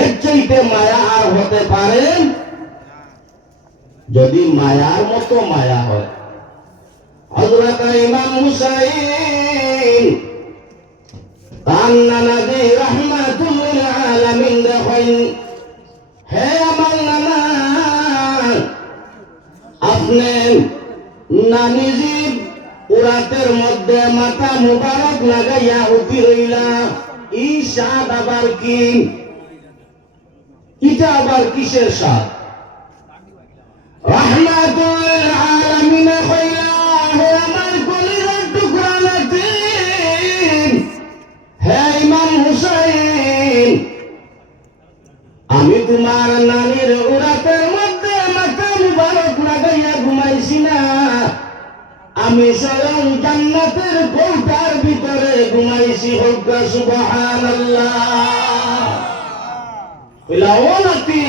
এর চাইতে মায়া আর হতে পারে যদি মায়ার মতো মায়া হয়। হযরত ইমাম হুসাইন কান্না নবী রাহমাতুল লিল আলামিন দেখেন, হে আমার নানা, আপনি নানিজি উরাতের মধ্যে মাথা মুবারক লাগাইয়া উঠি রইলা, এই স্বাদ আবার কি? এটা আবার কিসের স্বাদ? রাহমাতুল লিল আলামিন কইলা, হে আমার কলিজার টুকরা নাতি, হে ইমাম হুসাইন, আমি তোমার নানির উরাতের মধ্যে মাথা মুবারক লাগাইয়া ঘুমাইছি না, আমি স্বয়ং জান্নাতের কৌটার ভিতরে ঘুমাইছি। হোক সুবহানাল্লাহ। কইলা, ও নাতি,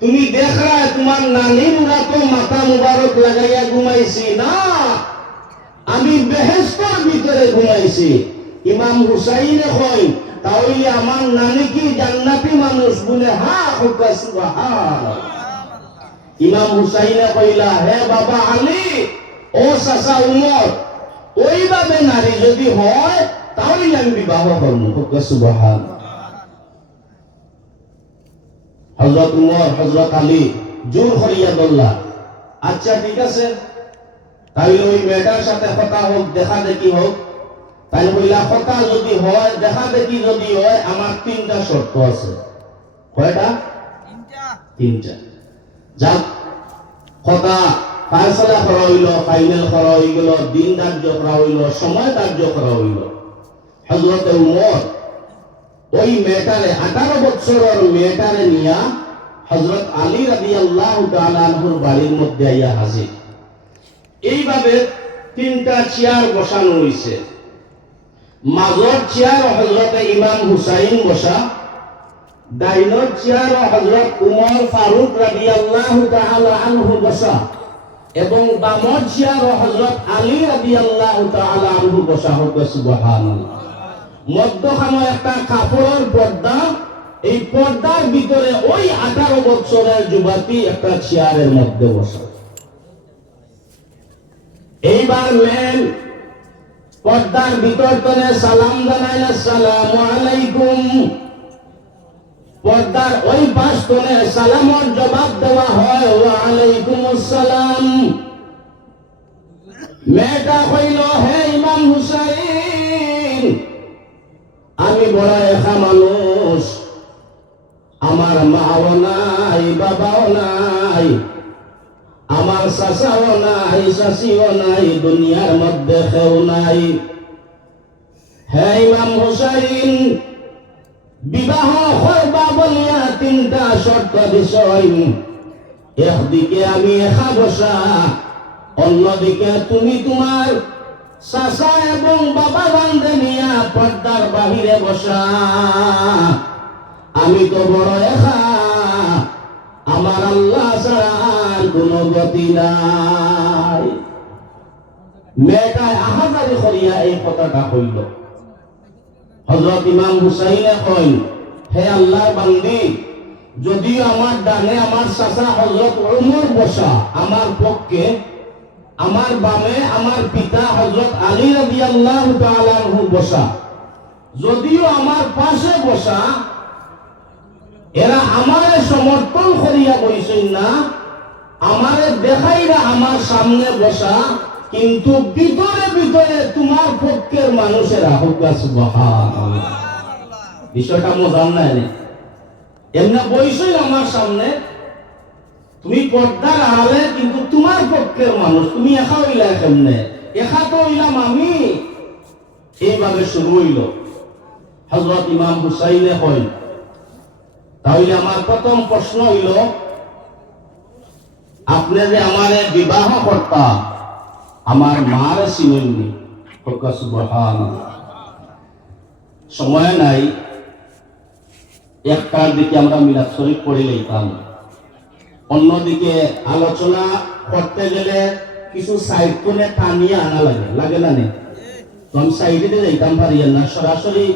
তুমি দেখরা তোমার নানির উরাতে মাথা মুবারক লাগাইয়া ঘুমাইছি না, আমি বেহেশতের ভিতরে ঘুমাইছি। ইমাম হুসাইনে কয়, তাহলে আমার নানি কি জান্নাতি মানুষ? বলে, হ্যাঁ। হোক সুবহানাল্লাহ। ইমাম হুসাইনে কইলা, হে বাবা আলী, ও চাচা উমর, ওইভাবে নারী যদি হয় তাহলে আমি বিবাহ করব। হোক সুবহানাল্লাহ। হযরত উমর, হযরত আলী জোর করিয়া বললা, আচ্ছা ঠিক আছে, তাহলে ওই মেয়েটার সাথে কথা হোক, দেখা দেখি হোক। তাই কইলা, কথা যদি হয়, দেখা দেখি যদি হয়, আমার 3টা শর্ত আছে। কয়টা? 3টা। যাক, কথা ফায়সালা করা হইল, ফাইনাল করা হয়ে গেল, দিন ধার্য করা হইল, সময় ধার্য করা হইল। হযরত উমর ওই মেয়েটারে, 18 বছরের মেয়েটারে নিয়া হযরত আলী রাদিয়াল্লাহু তাআলা আনহুর বাড়ির মধ্যে আইয়া হাজির। এইভাবে 3টা চেয়ার বসানো হইছে। মাঝর চেয়ার হযরত ইমাম হুসাইন বসা, ডাইনর চেয়ার হযরত উমর ফারুক রাদিয়াল্লাহু তাআলা আনহু বসা, এবং বামর চেয়ার হযরত আলী রাদিয়াল্লাহু তাআলা আনহু বসা। হোক সুবহানাল্লাহ। মধ্যখানে একটা কাপড়ের পর্দা, এই পর্দার ভিতরে ওই 18 বছরের যুবতী একটা চেয়ারের মধ্যে বসা। এইবার মেন পর্দার ভিতর তনে সালাম জানাইল, আসসালামু আলাইকুম। পর্দার ওই পাশ তনে সালামের জবাব দেওয়া হয়, ওয়া আলাইকুম আসসালাম। মেয়েটা কইল, হে ইমাম হুসাইন, আমি বড় একা মানুষ, আমার মাও নাই, বাবাও নাই, আমার চাচাও নাই, চাচিও নাই, দুনিয়ার মধ্যে কেউ নাই। হে ইমাম হুসাইন, বিবাহ করবা বলিয়া 3টা শর্ত বিষয়, একদিকে আমি একা বসা, অন্যদিকে তুমি তোমার চাচা এবং বাবা বান্ধে নিয়া পর্দার বাহিরে বসা। আমি তো বড় একা, আমার আল্লাহ ছাড়া আর কোনো গতি নাই। মেয়েটায় আহাজারি করিয়া এই কথাটা কইল। হযরত ইমাম হুসাইনে কয়, হে আল্লাহর বান্দি, যদিও আমার ডানে আমার চাচা হযরত উমর বসা আমার পক্ষে, আমার বামে আমার পিতা হযরত আলী রাদিয়াল্লাহু তাআলা আনহু বসা, যদিও আমার পাশে বসা, এরা আমারে সমর্থন করিয়া বইছেন না, আমারে দেখাইরা আমার সামনে বসা, কিন্তু ভিতরে ভিতরে তোমার পক্ষের মানুষেরা। হোক সুবহানাল্লাহ। বিষয়টা মজার নাই? এমনি বইছেন আমার সামনে, তুমি পর্দার আড়ালে, কিন্তু তোমার পক্ষের মানুষ। তুমি একা হইলা কেমনে? একা তো হইলাম আমি। এইভাবে শুরু হইল। হযরত ইমাম হুসাইনে কয়, তাহলে আমার প্রথম প্রশ্ন হইল, আপনি যে আমারে বিবাহ করতা, আমার মার চিনেননি? হোক সুবহানাল্লাহ। সময় নাই, একটার দিকে আমরা মিলাদ শরীফ পড়ে লইতাম, অন্যদিকে আলোচনা করতে গেলে কিছু সাইড কোণে টানিয়ে আনা লাগে না? তো আমি সাইডে যাইতাম পারি না, সরাসরি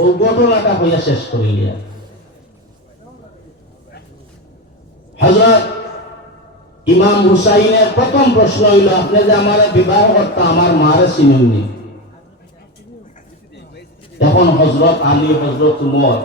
ও ঘটনাটা হইয়া শেষ করিলিয়া। হযরত ইমাম হুসাইনের প্রথম প্রশ্ন হইল, আপনি যে আমার বিবাহ করতে আমার মারে চিনেননি? তখন হযরত আলী, হযরত উমর